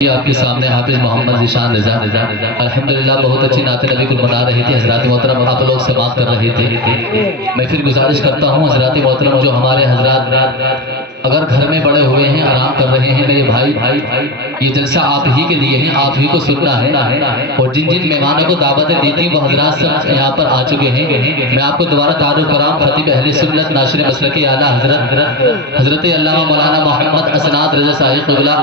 आपके सामने हाफिज मोहम्मद ज़ीशान रज़ा अल्हम्दुलिल्लाह बहुत अच्छी नात नबी गुनगुना रही थी। हज़रात मोहतरम आप लोग समाअत कर रहे थे। मैं फिर गुजारिश करता हूँ हज़रात मोहतरम जो हमारे हज़रात अगर घर में बड़े हुए हैं आराम कर रहे हैं मेरे भाई ये जलसा आप ही के लिए है, आप ही को सुनना है। और जिन जिन मेहमानों को दावतें दी थी वो हज़रात सब यहाँ पर आ चुके हैं। मैं आपको दोबारा तारुफ कराम खतीब अहले सुन्नत नाशिर मसलक आला हज़रत अल्लामा मौलाना मोहम्मद असनाद रज़ा साहिब क़िबला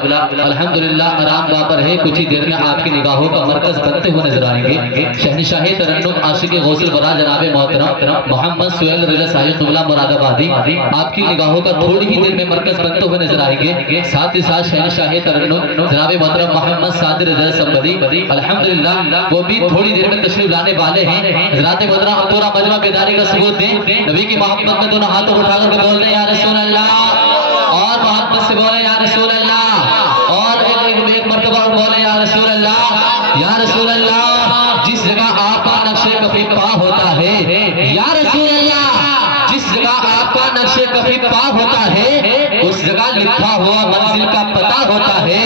अल्हम्दुलिल्लाह आराम पर है। कुछ ही देर में आपकी निगाहों का मरकज बनते हुए नजर आएंगे। शहनशाह तरन्नुम आशिक़ गौसुल वरा जनाब मोहतरम मोहम्मद सुहैल रज़ा साहिब क़िबला मुरादाबादी आपकी निगाहों का थोड़ी ही देर में मरकज बनते हुए नजर आएंगे। साथ ही साथ शहनशाह तरन्नुम जनाब मोहतरम मोहम्मद सादिर रज़ा संबदी अल्हम्दुलिल्लाह वो भी थोड़ी देर में तशरीफ लाने वाले हैं। हज़रात मोहतरम पूरा मजमा बेदारी का सबूत दें। नबी की मोहब्बत में दोनों हाथों उठाकर के बोल दें या रसूल अल्लाह, और मोहब्बत से बोले या रसूल अल्लाह, और एक मर्तबा बोले या रसूल अल्लाह। या रसूल अल्लाह जिस जगह आपका नक्शे कफी पा होता है, या रसूल अल्लाह जिस जगह आपका नक्शे कफी पा होता है उस जगह लिखा हुआ मंजिल का पता होता है।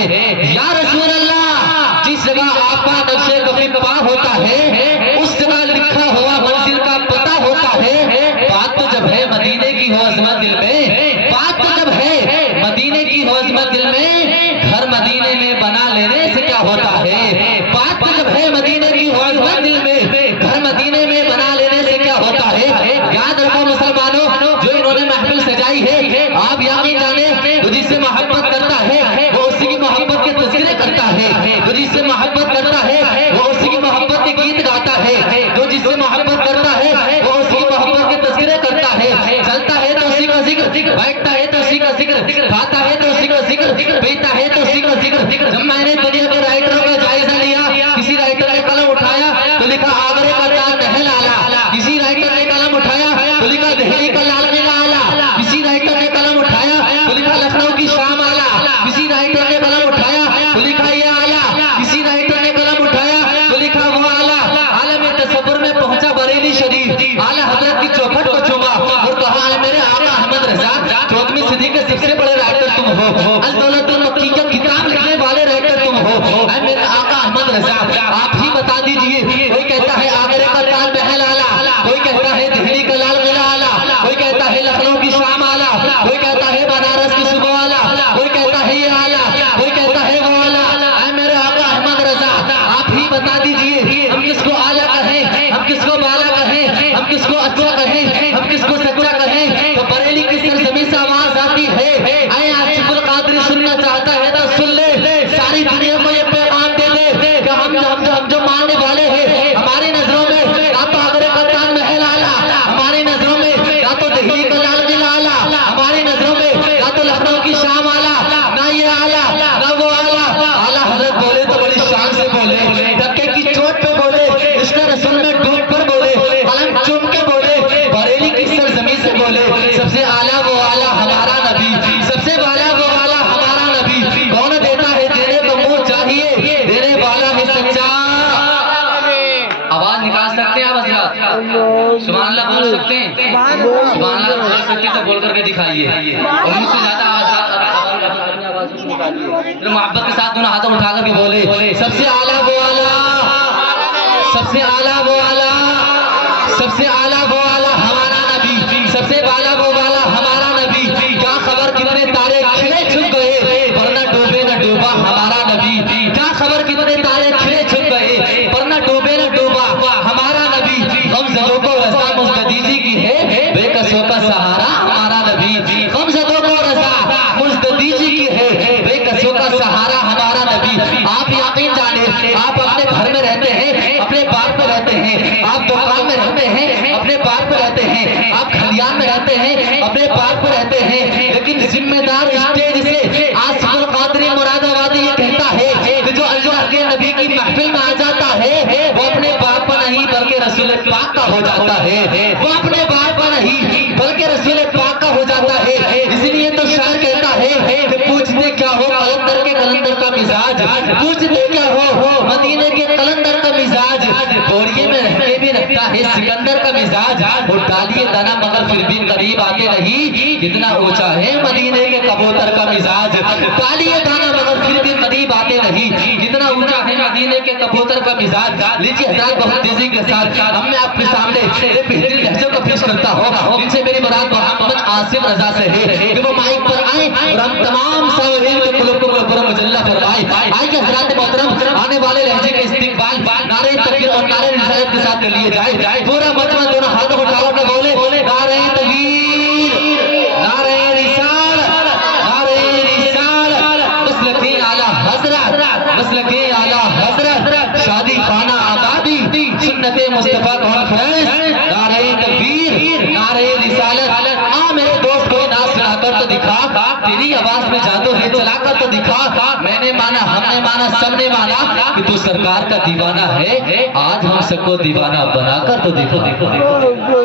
या रसूल अल्लाह जिस जगह आपका नक्शे कफी पा होता है उस जगह लिखा हुआ मंजिल का पता होता है। बात तो जब है मदीने की हो अज़मत दिल में, बात तो जब है मदीने की हो अज़मत दिल में, घर मदीने में बना लेने से क्या होता है। बात तो जब है मदीने की हो अज़मत दिल में, घर मदीने में बना लेने से क्या होता है। याद रखो मुसलमानों जो इन्होंने महफिल सजाई है, आप यकीन जाने जो जिससे मोहब्बत करता है वो उसी की मोहब्बत के तज़किरे करता है। जो जिससे मोहब्बत करता है वो उसी की मोहब्बत के गीत गाता है। जो जिससे मोहब्बत करता है वो उसी की मोहब्बत के तज़किरे करता है। चलता है तो उसी का जिक्र, बैठता है तो उसी का जिक्र, खाता है तो उसी का जिक्र, पीता है तो उसी का जिक्र। जब मैंने दुनिया के राइटरों का जायजा लिया, किसी राइटर ने कलम उठाया तो लिखा आगरे का ताजमहल आला, किसी राइटर ने कलम उठाया तो लिखा दिल्ली का लाल किला आला, किसी राइटर ने कलम उठाया तो लिखा लखनऊ की शाम आला, किसी राइटर ने कलम उठाया तो लिखा ये आला, किसी राइटर ने कलम उठाया तो लिखा वो आला। आलम तसव्वुर में पहुंचा बरेली शरीफ, आला हजरत की चौखट को चूमा और कहा मेरे आका अहमद रज़ा 14वीं सदी के सबसे बड़े राइटर तुम हो, अल दौलतुल मक्की का किताब लिखने वाले राइटर तुम हो। मेरे आका अहमद रज़ा आप ही बता दीजिए। कोई कहता है आगरे का ताजमहल आला, कोई कहता है दिल्ली का लाल किला आला, कोई कहता है लखनऊ की शाम आला, कोई कहता है बनारस की सुबह आला, कोई कहता है ये आला, कोई कहता है वो आला। मेरे आका अहमद रज़ा आप ही बता दीजिए हम किसको आला कहें, हम किसको बाला कहें, हम किसको अच्छा कहें, हम किसको सच्चा कहें। तो बरेली की सरजमी से आवाज आती है ऐ आसिफुल कादरी सुनना चाहता है तो सुन ले, सारी दुनिया को ये पैगाम दे दे कि हम जो मानने वाले हैं हमारी नजरों में या तो आगरे का ताजमहल आला, हमारी नजरों में या तो दिल्ली का लाल किला आला, हमारी नजरों में या तो लखनऊ की शाम आला, ना ये आला ना वो आला। आला हजरत बोले तो बड़ी शान से बोले, धक्के की चोट पे बोले, इसका रसूल में डूब कर बोले, कलम चूम के बोले, बरेली की सरजमी से बोले सबसे आला वो आला हमारा नबी, सबसे वाला वो वाला हमारा नबी। कौन देता है देने को मुंह चाहिए, देने वाला है सच्चा। आवाज निकाल सकते हैं आप हज़रात, सुभान अल्लाह बोल सकते हैं, सुभान अल्लाह बोल सकते हैं तो बोल करके दिखाइए। और मुझसे ज्यादा मोहब्बत के साथ दोनों हाथों उठा करके बोले सबसे आला वो आला, सबसे आला वो आला, सबसे आला वो आला हमारा नबी, सबसे वाला वो वाला हमारा नबी। क्या खबर कितने तारे खिले छुप गए पर न डूबे न डूबा हमारा नबी, क्या खबर कितने तारे खिले छुप गए पर न डूबे न डूबा हमारा नबी। गमज़दों को रज़ा मुज़ददी की है, बेकसों का सहारा हमारा नबी। गमज़दों को रज़ा मुज़ददी की है, बेकसों का सहारा हमारा नबी। आप यकीन जाने आप अपने घर में रहते हैं, अपने बाग में रहते हैं, आप दुकान में रहते हैं, अपने बाग में रहते हैं, आप खलियान में रहते हैं, अपने बाग में रहते हैं। लेकिन जिम्मेदार स्टेज से आसिफुल कादरी मुरादाबादी ये कहता है कि जो अल्लाह के नबी की महफिल में आ जाता है वो अपने बाप पर नहीं बल्कि रसूल पाक का हो जाता है, वो अपने बाप पर नहीं बल्कि रसूल पाक का हो जाता है। इसलिए तो शायर कहता है कि पूछते क्या हो कलंदर के कलंदर का मिजाज, पूछते क्या हो मदीने के कलंदर का मिजाज, बोरिये में रहते भी रखता है सिकंदर का मिजाज, वो डालिए दाना मगर फिर भी करीब आते नहीं, कितना ऊंचा है मदीने के कबूतर का मिजाज, डालिए दाना मगर फिर भी करीब आते नहीं, कितना ऊंचा है मदीने के कबूतर का मिजाज। लीजिए हज़रात बहुत तेजी के साथ हम मैं आपके सामने एक बेहतरीन लहजे को पेश करता हूँ, जिनसे मेरी मुराद मोहम्मद आसिफ रजा से है कि वो माइक पर आए और हम तमाम सामीन के कुल्लों को पूरा मुजल्ला फरमाए। आइए हज़रात मोहतरम आने वाले लहजे के इस्तिकबाल नारे तकबीर और नारे रिसालत के साथ कर लिए जाए। पूरा मजमा दोनों हाथों को उठा कर बोले नारे तकबीर, नारे रिसालत, नारे रिसालत, मसलके आला हज़रत, मसलके आला हज़रत, शादी खाना आबादी, सुन्नते मुस्तफा कॉन्फ्रेंस, नारे तकबीर, नारे रिसालत। आ मेरे दोस्त को नाच सुनाकर तो दिखा, तेरी आवाज में जादू है चलाकर तो दिखा, मैंने माना हमने माना सबने माना कि तू सरकार का दीवाना है, आज हम सबको दीवाना बनाकर तो दिखा।